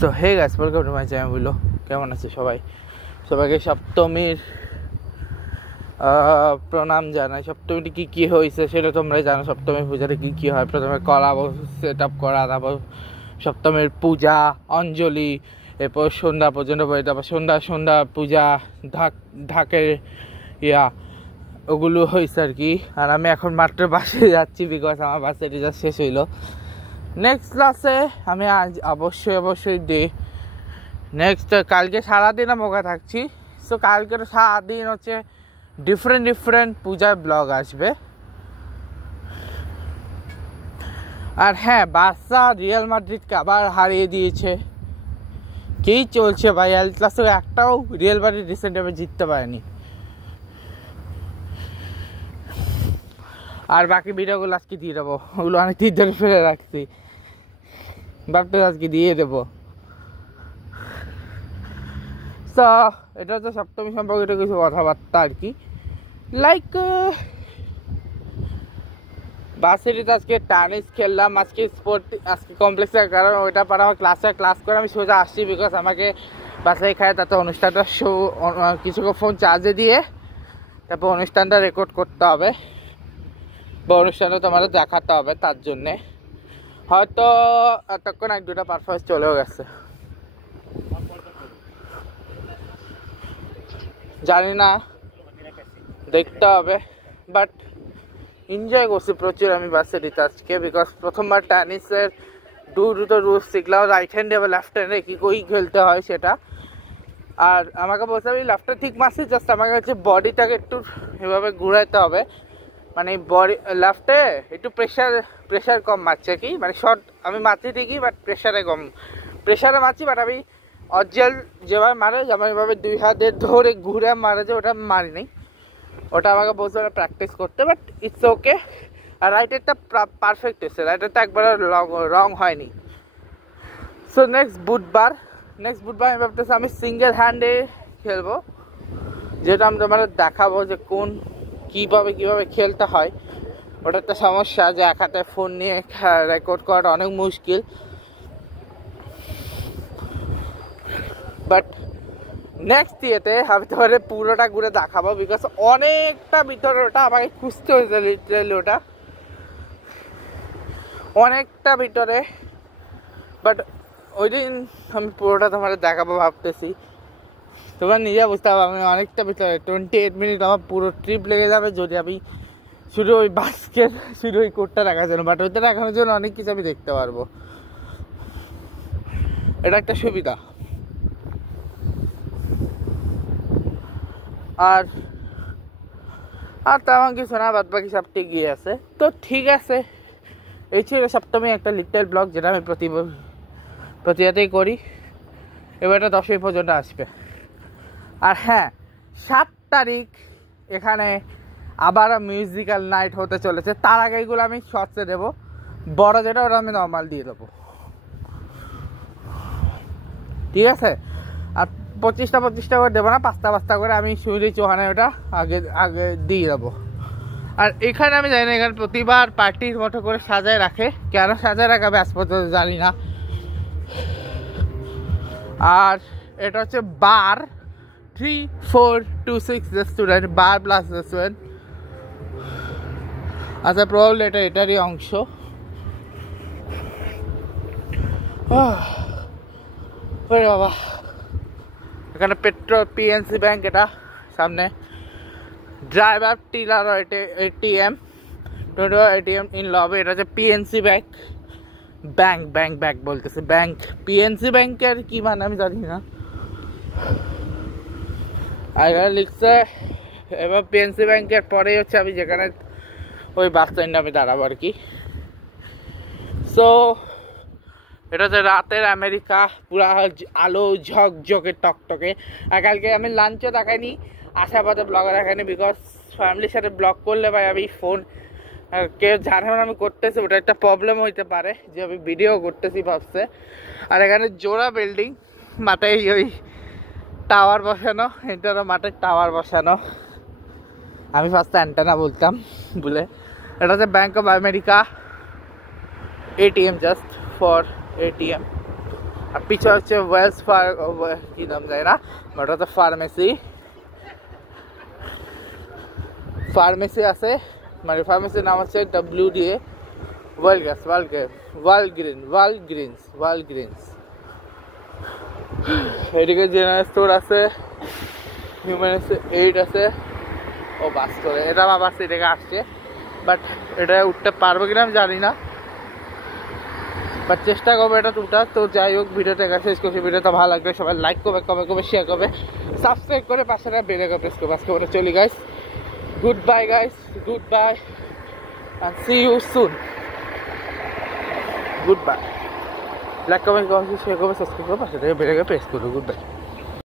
So hey guys, welcome to my channel বুলো। কেমন আছে সবাই? সবাইকে সপ্তমীর প্রণাম জানাই। সপ্তমীটি কী কী হয়েছে সেটা তোমরাই জানো। সপ্তমী পূজাতে কী কী হয়, প্রথমে করাবো, সেট আপ করা, তারপর সপ্তমীর পূজা, অঞ্জলি, এরপর সন্ধ্যা পর্যন্ত পড়ে, তারপর সন্ধ্যা পূজা, ঢাকের ওগুলো হয়েছে আর কি। আর আমি এখন মাত্র বাসে যাচ্ছি, বিকজ আমার বাসে রিচার্জ শেষ হইলো। নেক্সট ক্লাসে আমি আজ অবশ্যই নেক্সট কালকে সারাদিন আমি ওখানে থাকছি। সো কালকে সারাদিন হচ্ছে ডিফারেন্ট পূজার ব্লগ আসবে। আর হ্যাঁ, বার্সা রিয়াল মাদ্রিদকে আবার হারিয়ে দিয়েছে। কী চলছে ভাই, এল ক্লাসিকো একটাও রিয়াল মাদ্রিদ রিসেন্ট টাইমে জিততে পারেনি। আর বাকি ভিডিওগুলো আজকে দিয়ে দেবো, ওগুলো অনেক দিন ধরে ফেলে রাখছি, ভাবতে আজকে দিয়ে দেবো। তো এটা হচ্ছে সপ্তমী সম্পর্কিত কিছু কথাবার্তা আর কি। লাইক বাসেরিতে আজকে টেনিস খেললাম, আজকে কমপ্লেক্সের কারণ ওইটা পর আমার ক্লাস করে আমি সোজা আসছি, বিকজ আমাকে বাসায় খায় তাতে অনুষ্ঠানটা কিছুক্ষণ ফোন চার্জে দিয়ে তারপর অনুষ্ঠানটা রেকর্ড করতে হবে বা অনুষ্ঠানটা তোমাদের দেখাতে হবে। তার জন্যে হয়তো এতক্ষণ 1-2টা পারফরমেন্স চলেও গেছে, জানি না, দেখতে হবে। বাট এনজয় করছি প্রচুর আমি বাসের রিচার্জকে, বিকজ প্রথমবার টেনিসের দুটো রুলস শিখলাম, রাইট হ্যান্ডে বা লেফট হ্যান্ডে কী করে খেলতে হয় সেটা। আর আমাকে বলতে হবে লেফটে ঠিক মারছি, জাস্ট আমাকে হচ্ছে বডিটাকে একটু এভাবে ঘুরাইতে হবে, মানে বডি লেফটে একটু প্রেশার কম মারছে কি, মানে শর্ট আমি মারছি ঠিকই বাট প্রেশারে মারছি। বাট আমি অরিজিনাল যেভাবে মারে, যেমন এভাবে 2 হাতে ধরে ঘুরে মারে, যে ওটা মারি নেই, ওটা আমাকে বলতে হবে প্র্যাকটিস করতে। But it's okay. আর রাইটেরটা পারফেক্ট এসছে, রাইটেরটা একবার রং হয়নি। সো নেক্সট বুধবার আমি ভাবতেছি আমি সিঙ্গেল হ্যান্ডে খেলবো, যেটা আমি তোমাদের দেখাবো যে কীভাবে খেলতে হয়। ওটা একটা সমস্যা যে এক হাতে ফোন নিয়ে রেকর্ড করাটা অনেক মুশকিল। বাট নেক্সট ইয়েতে আমি তোমাদের পুরোটা ঘুরে দেখাবো, বিকজ অনেকটা ভিতরে, ওটা আমাকে খুঁজতে হয়েছে লিটারালি, ওটা অনেকটা ভিতরে। বাট ওই দিন আমি পুরোটা তোমাদের দেখাবো ভাবতেছি, তোমরা নিজে বুঝতে পারবো আমি অনেকটা ভিতরে। 28 মিনিট আমার পুরো ট্রিপ লেগে যাবে যদি আমি শুধু ওই বাস্কেট শুধু ওই কোডটা রাখার জন্য। বাট ওইটা রাখানোর জন্য অনেক কিছু আমি দেখতে পারবো, এটা একটা সুবিধা। আর তেমন কিছু না, বাদ বাকি সব ঠিক গিয়ে আছে। তো ঠিক আছে, এই ছিল সপ্তমী একটা লিটল ব্লগ, যেটা আমি প্রতিরাতেই করি। এবার এটা 10ই পর্যন্ত আসবে। আর হ্যাঁ, 7 তারিখ এখানে আবার মিউজিক্যাল নাইট হতে চলেছে। তার আগে এগুলো আমি শর্টসে দেবো, বড় যেটা ওটা আমি নর্মাল দিয়ে দেবো, ঠিক আছে? আর 25টা করে দেবো না, 5টা করে আমি সুরি চৌহানে ওটা আগে দিয়ে দেবো। আর এখানে আমি জানি না, এখানে প্রতিবার পার্টির মতো করে সাজায় রাখে, কেন সাজায় রাখাবে আজ পর্যন্ত জানি না। আর এটা হচ্ছে বার 3426 রেস্টুরেন্ট, বার প্লাস রেস্টুরেন্ট। আচ্ছা, প্রবলেম এটারই অংশ। ওরে বাবা, এখানে পেট্রোল পিএনসি ব্যাংক, এটা সামনে ড্রাইভার টিলার এটিএম ইন লবে। এটা হচ্ছে পিএনসি ব্যাংক বলতেছে, ব্যাংক পিএনসি ব্যাংকের কি মানে আমি জানি না। আর এখানে লিখছে এবার পিএনসি ব্যাংকের পরেই হচ্ছে আমি যেখানে ওই বাস স্ট্যান্ডে আমি দাঁড়াবো আর কি। সো এটা হচ্ছে রাতের আমেরিকা, পুরা আলো ঝকঝকে টকটকে। আর কালকে আমি লাঞ্চও দেখাইনি, আসার পথে ব্লগে দেখাইনি, বিকজ ফ্যামিলির সাথে ব্লগ করলে ভাই আমি ফোন কেউ জানে না আমি করতেছি, ওটা একটা প্রবলেম হইতে পারে যে আমি ভিডিও করতেছি ভাবছে। আর এখানে জোড়া বিল্ডিং, মাথায় ওই টাওয়ার বসানো, এটা মাঠের টাওয়ার বসানো, আমি ফার্স্টে অ্যান্টেনা বলতাম বলে। এটা হচ্ছে bank of America ATM, just for ATM. আর পিছনে হচ্ছে ওয়েলস কি নাম যায় না, ওটা তো ফার্মেসি আছে, মানে ফার্মেসির নাম হচ্ছে WDA ওয়ালগ্রিনস। এদিকে জেনারেল স্টোর আছে, হিউম্যান এইড আছে, ও বাস করে, এটা আমার বাস এদিকে আসছে, বাট এটা উঠতে পারবো কিনা আমি জানি না, বাট চেষ্টা করবো এটা উঠার। তো যাই হোক, ভিডিওটা শেষ করছি। ভিডিওটা ভালো লাগবে সবাই লাইক করবে, কমেন্ট করবে, শেয়ার করবে, সাবস্ক্রাইব করে পাশে বেল আইকন প্রেস করবে। আজকে চলি guys, goodbye guys, goodbye and see you soon. Goodbye. Like, comment, share, subscribe, press the bell icon. Goodbye.